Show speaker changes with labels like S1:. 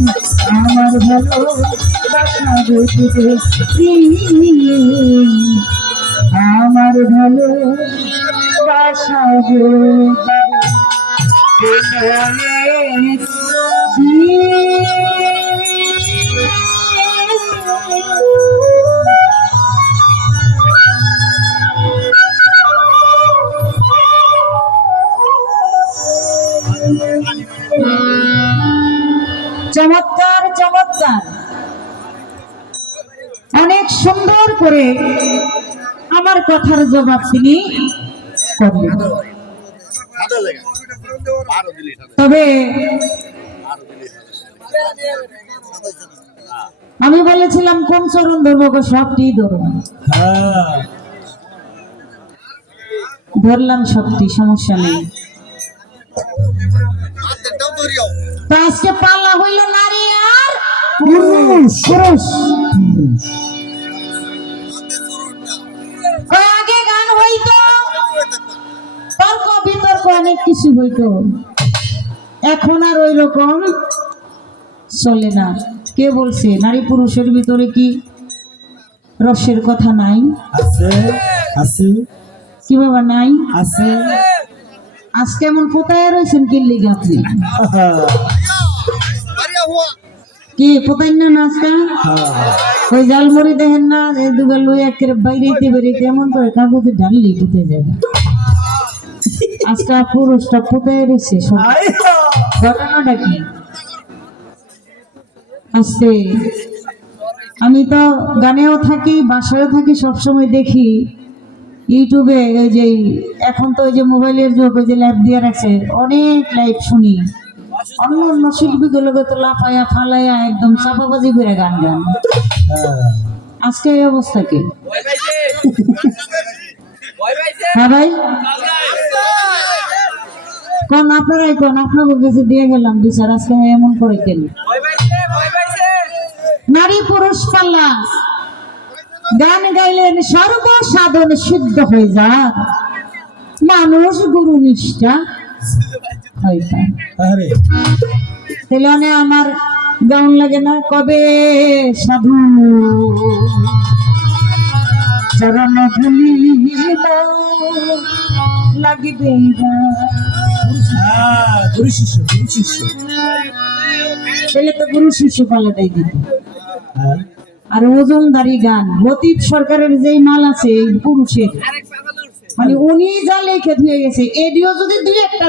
S1: আমার ভালো বাসা বুঝবে আমার ভালো বাসা চমৎকার চমৎকার। অনেক সুন্দর করে আমার কথার জবাব তিনি করলেন। তবে আমি বলেছিলাম, কোন চরণ ধরবো গো, সবটি ধরবো ধরলাম সবটি, সমস্যা নেই। আজকে পাল্লা হইল নারী আর পুরুষ পুরুষ। আগে গান হইতো। তর্ক বিতর্ক অনেক কিছু হইতো। এখন আর ওই রকম চলে না। কে বলছে? নারী পুরুষের ভিতরে কি রসের কথা নাই?
S2: আছে আছে।
S1: কি বাবা নাই?
S2: আছে।
S1: আজকে এমন কোথায় রয়েছেন কি লিগে আপনি? কি কোথায় না নাচটা? ওই জালমুড়ি দেখেন না দুবার লই একের বাইরেতে বেরিয়ে এমন করে কাগজে ঢাললি কোথায় যাবে আজকে পুরুষটা কোথায় রয়েছে ঘটনাটা কি? আজকে আমি তো গানেও থাকি বাসায়ও থাকি সবসময় দেখি। ইউটিউবে ওই যে এখন তো ওই যে মোবাইলের যুগ ওই যে লাইভ দিয়ে রাখছে অনেক লাইভ শুনি। অন্য অন্য শিল্পীগুলোকে তো লাফাইয়া ফালাইয়া একদম চাপাবাজি করে গান গান। আজকে এই অবস্থা কি? হ্যাঁ ভাই? কোন আপনারাই কোন? আপনাদের কাছে দিয়ে গেলাম বিচার আজকে এমন করে কেন? নারী পুরুষ পাল্লা। গান গাইলেন সর্বসাধন সিদ্ধ হয়ে যা মানুষ গুরু নিষ্ঠা তাহলে আমার গাউন লাগে না কবে সাধু? চরণ ধুলিব লাগিবে
S2: হ্যাঁ গুরু শিষ্য গুরু শিষ্য।
S1: তাহলে তো গুরু শিষ্য দিত
S2: হ্যাঁ।
S1: আর ওজনদারি গান। লতিফ সরকারের যেই মাল আছে পুরুষের। মানে উনি যা লেখে ধুয়ে গেছে, এডিও যদি দুই একটা